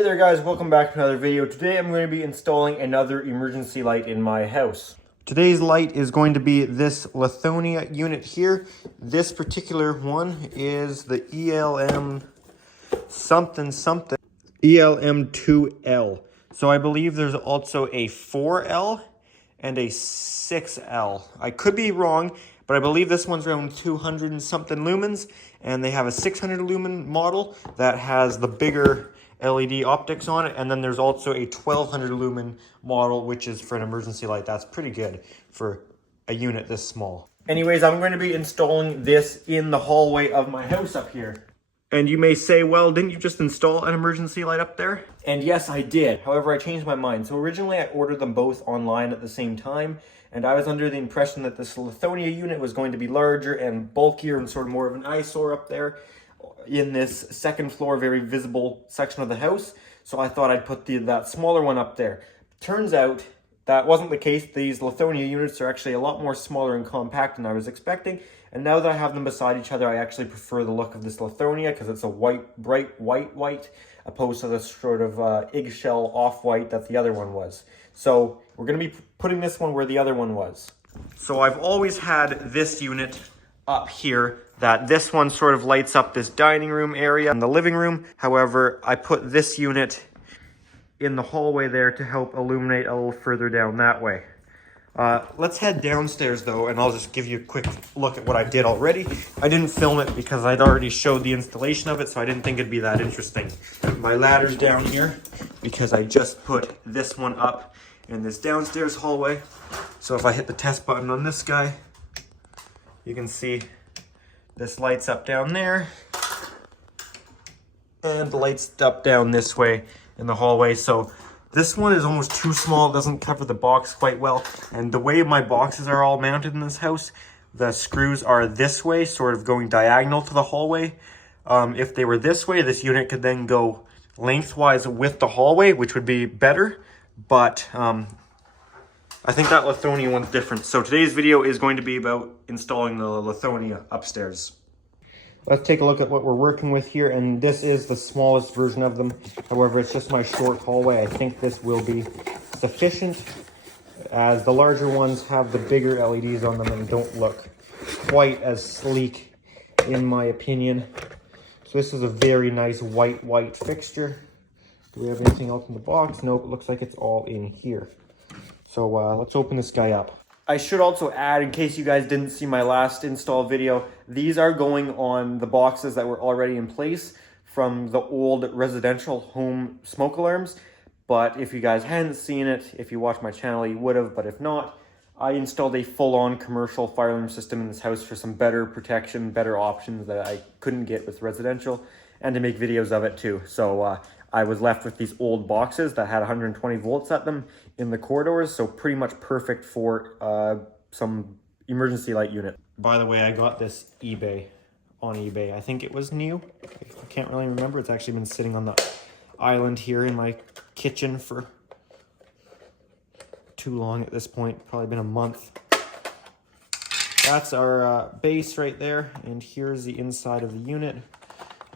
Hey there guys, welcome back to another video. Today I'm going to be installing another emergency light in my house. Today's light is going to be this Leonia unit here. This particular one is the ELM something something. ELM2L. So I believe there's also a 4L and a 6L. I could be wrong, but I believe this one's around 200 and something lumens, and they have a 600 lumen model that has the bigger LED optics on it, and then there's also a 1200 lumen model, which is for an emergency light. That's pretty good for a unit this small. Anyways, I'm going to be installing this in the hallway of my house up here. And you may say, well, didn't you just install an emergency light up there? And yes, I did. However, I changed my mind. So originally I ordered them both online at the same time, and I was under the impression that this Leonia unit was going to be larger and bulkier and sort of more of an eyesore up there in this second floor, very visible section of the house. So I thought I'd put that smaller one up there. Turns out that wasn't the case. These Leonia units are actually a lot more smaller and compact than I was expecting. And now that I have them beside each other, I actually prefer the look of this Leonia because it's a bright white, opposed to the sort of eggshell off-white that the other one was. So we're going to be putting this one where the other one was. So I've always had this unit up here, that this one sort of lights up this dining room area and the living room. However, I put this unit in the hallway there to help illuminate a little further down that way. Let's head downstairs though, and I'll just give you a quick look at what I did already. I didn't film it because I'd already showed the installation of it, so I didn't think it'd be that interesting. My ladder's down here because I just put this one up in this downstairs hallway. So if I hit the test button on this guy, you can see this lights up down there and lights up down this way in the hallway. So this one is almost too small. It doesn't cover the box quite well. And the way my boxes are all mounted in this house, the screws are this way, sort of going diagonal to the hallway. If they were this way, this unit could then go lengthwise with the hallway, which would be better. But I think that Leonia one's different. So today's video is going to be about installing the Leonia upstairs. Let's take a look at what we're working with here, and this is the smallest version of them. However, it's just my short hallway. I think this will be sufficient, as the larger ones have the bigger LEDs on them and don't look quite as sleek, in my opinion. So this is a very nice white fixture. Do we have anything else in the box? Nope, it looks like it's all in here. So let's open this guy up. I should also add, in case you guys didn't see my last install video, these are going on the boxes that were already in place from the old residential home smoke alarms. But if you guys hadn't seen it, if you watched my channel, you would have. But if not, I installed a full-on commercial fire alarm system in this house for some better protection, better options that I couldn't get with residential, and to make videos of it too. So I was left with these old boxes that had 120 volts at them in the corridors, so pretty much perfect for some emergency light unit. By the way, I got this on eBay. I think it was new. I can't really remember. It's actually been sitting on the island here in my kitchen for too long at this point. Probably been a month. That's our base right there, and here's the inside of the unit,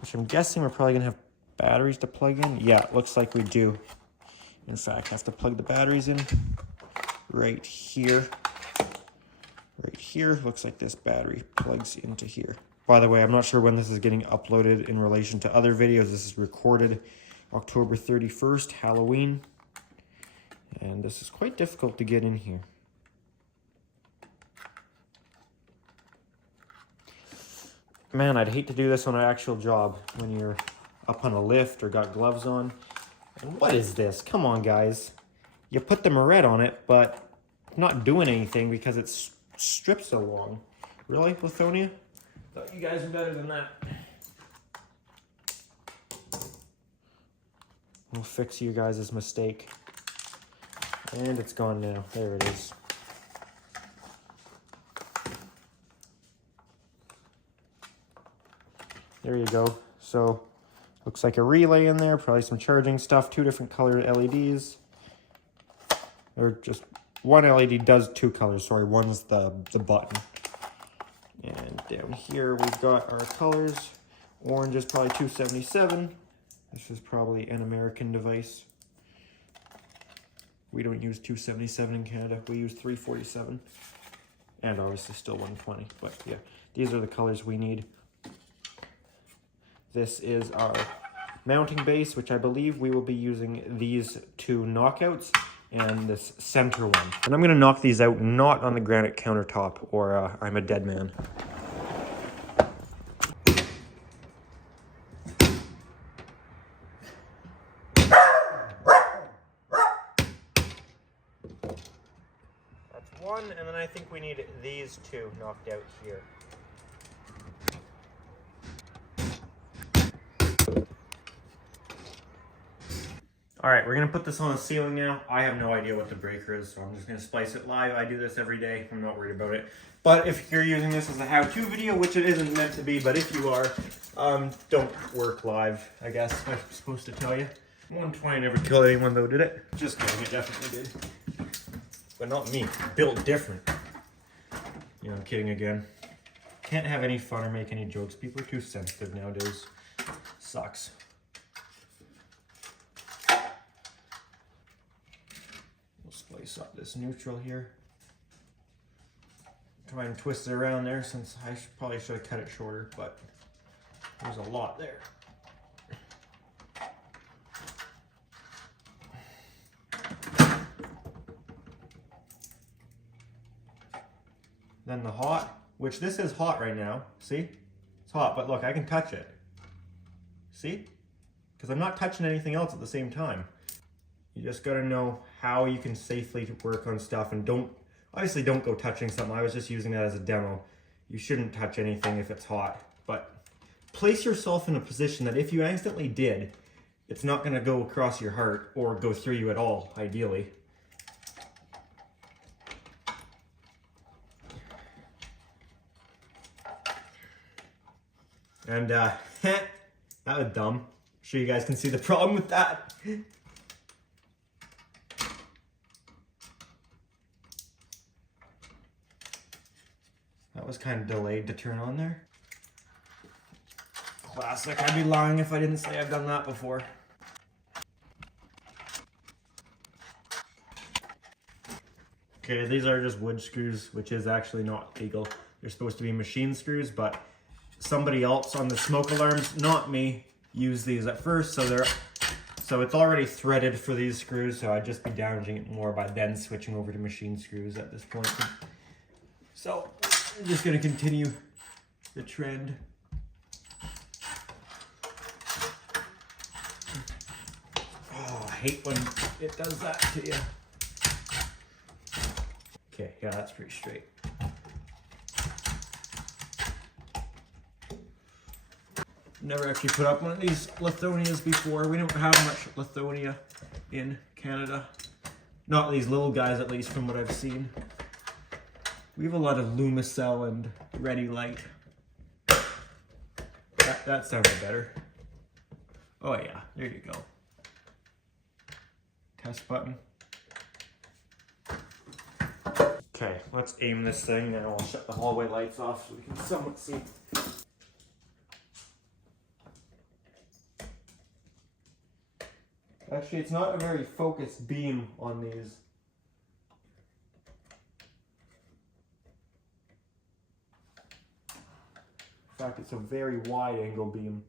which I'm guessing we're probably gonna have batteries to plug in. Yeah, it looks like we do. In fact, have to plug the batteries in right here. Right here, looks like this battery plugs into here. By the way, I'm not sure when this is getting uploaded in relation to other videos. This is recorded October 31st, Halloween. And this is quite difficult to get in here. Man, I'd hate to do this on an actual job when you're up on a lift or got gloves on. And what is this? Come on, guys. You put the Moret on it, but not doing anything because it's stripped so long. Really, Leonia? Thought you guys were better than that. We'll fix you guys' mistake. And it's gone now. There it is. There you go. So looks like a relay in there, probably some charging stuff, two different colored LEDs. Or just one LED does two colors, sorry, one's the button. And down here we've got our colors. Orange is probably 277, This is probably an American device. We don't use 277 in Canada. We use 347. And obviously still 120. But yeah, these are the colors we need. This is our mounting base, which I believe we will be using these two knockouts and this center one. And I'm gonna knock these out not on the granite countertop or I'm a dead man. That's one, and then I think we need these two knocked out here. All right, we're gonna put this on the ceiling now. I have no idea what the breaker is, so I'm just gonna splice it live. I do this every day. I'm not worried about it. But if you're using this as a how-to video, which it isn't meant to be, but if you are, don't work live, I guess I'm supposed to tell you. 120 never killed anyone though, did it? Just kidding, it definitely did. But not me, built different. You know, I'm kidding again. Can't have any fun or make any jokes. People are too sensitive nowadays. Sucks. Splice up this neutral here. Try and twist it around there since I probably should have cut it shorter, but there's a lot there. Then the hot, which this is hot right now. See? It's hot, but look, I can touch it. See? Because I'm not touching anything else at the same time. You just gotta know how you can safely work on stuff and obviously don't go touching something. I was just using that as a demo. You shouldn't touch anything if it's hot, but place yourself in a position that if you accidentally did, it's not gonna go across your heart or go through you at all, ideally. And that was dumb. I'm sure you guys can see the problem with that. That was kind of delayed to turn on there. Classic. I'd be lying if I didn't say I've done that before. Okay, these are just wood screws, which is actually not legal. They're supposed to be machine screws, but somebody else on the smoke alarms, not me, used these at first, so it's already threaded for these screws, so I'd just be damaging it more by then switching over to machine screws at this point. So I'm just gonna continue the trend. Oh, I hate when it does that to you. Okay, yeah, that's pretty straight. Never actually put up one of these Leonias before. We don't have much Leonia in Canada. Not these little guys, at least from what I've seen. We have a lot of Lumicell and Ready Light. That sounded better. Oh yeah, there you go. Test button. Okay, let's aim this thing, then I'll shut the hallway lights off so we can somewhat see. Actually, it's not a very focused beam on these. In fact, it's a very wide angle beam.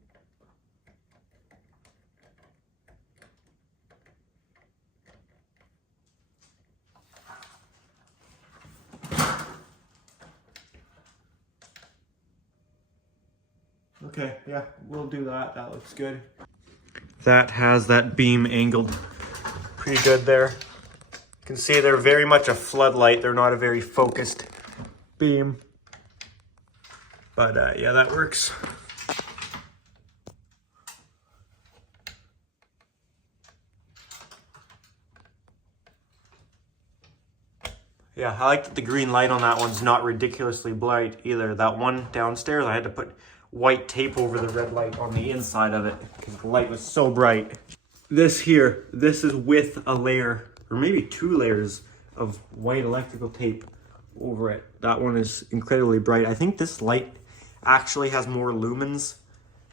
Okay, yeah, we'll do that. That looks good. That has that beam angled pretty good there. You can see they're very much a floodlight. They're not a very focused beam. But yeah, that works. Yeah, I like that the green light on that one's not ridiculously bright either. That one downstairs, I had to put white tape over the red light on the inside of it because the light was so bright. This here, this is with a layer, or maybe 2 layers of white electrical tape over it. That one is incredibly bright. I think this light actually has more lumens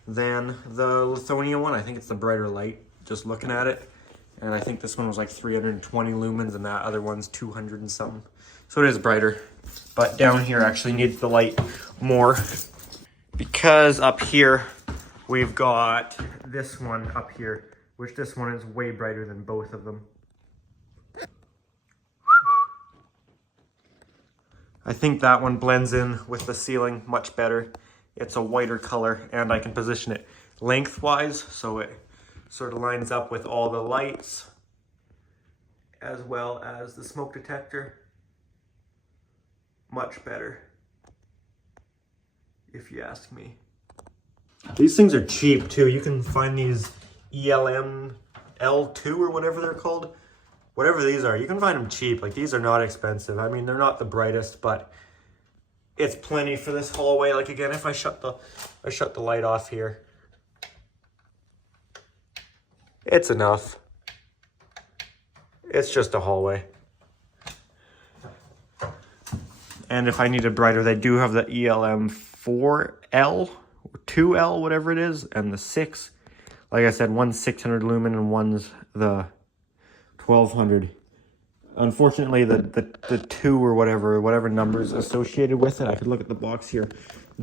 than the Leonia one. I think it's the brighter light, just looking at it. And I think this one was like 320 lumens and that other one's 200 and something. So it is brighter. But down here actually needs the light more. Because up here, we've got this one up here, which this one is way brighter than both of them. I think that one blends in with the ceiling much better. It's a whiter color, and I can position it lengthwise, so it sort of lines up with all the lights, as well as the smoke detector. Much better, if you ask me. These things are cheap too. You can find these ELM L2 or whatever they're called. Whatever these are, you can find them cheap. Like, these are not expensive. I mean, they're not the brightest, but it's plenty for this hallway. Like, again, if I shut the light off here, it's enough. It's just a hallway. And if I need it brighter, they do have the ELM 4L or 2L, whatever it is, and the 6. Like I said, one's 600 lumen and one's the 1200. Unfortunately, the 2 or whatever numbers associated with it, I could look at the box here,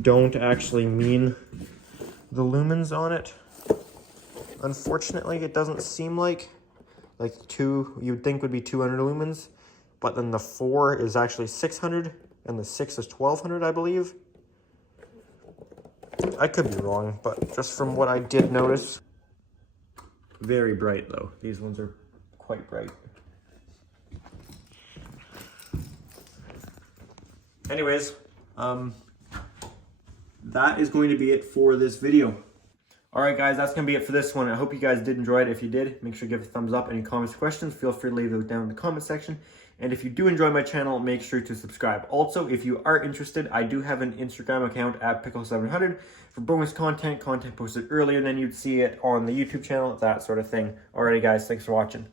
don't actually mean the lumens on it. Unfortunately, it doesn't seem like 2 you would think would be 200 lumens, but then the 4 is actually 600 and the 6 is 1200, I believe. I could be wrong, but just from what I did notice, very bright though. These ones are quite bright. Anyways, that is going to be it for this video. Alright guys, that's going to be it for this one. I hope you guys did enjoy it. If you did, make sure to give it a thumbs up. Any comments or questions, feel free to leave those down in the comment section. And if you do enjoy my channel, make sure to subscribe. Also, if you are interested, I do have an Instagram account at Pickle700 for bonus content posted earlier than you'd see it on the YouTube channel, that sort of thing. Alrighty guys, thanks for watching.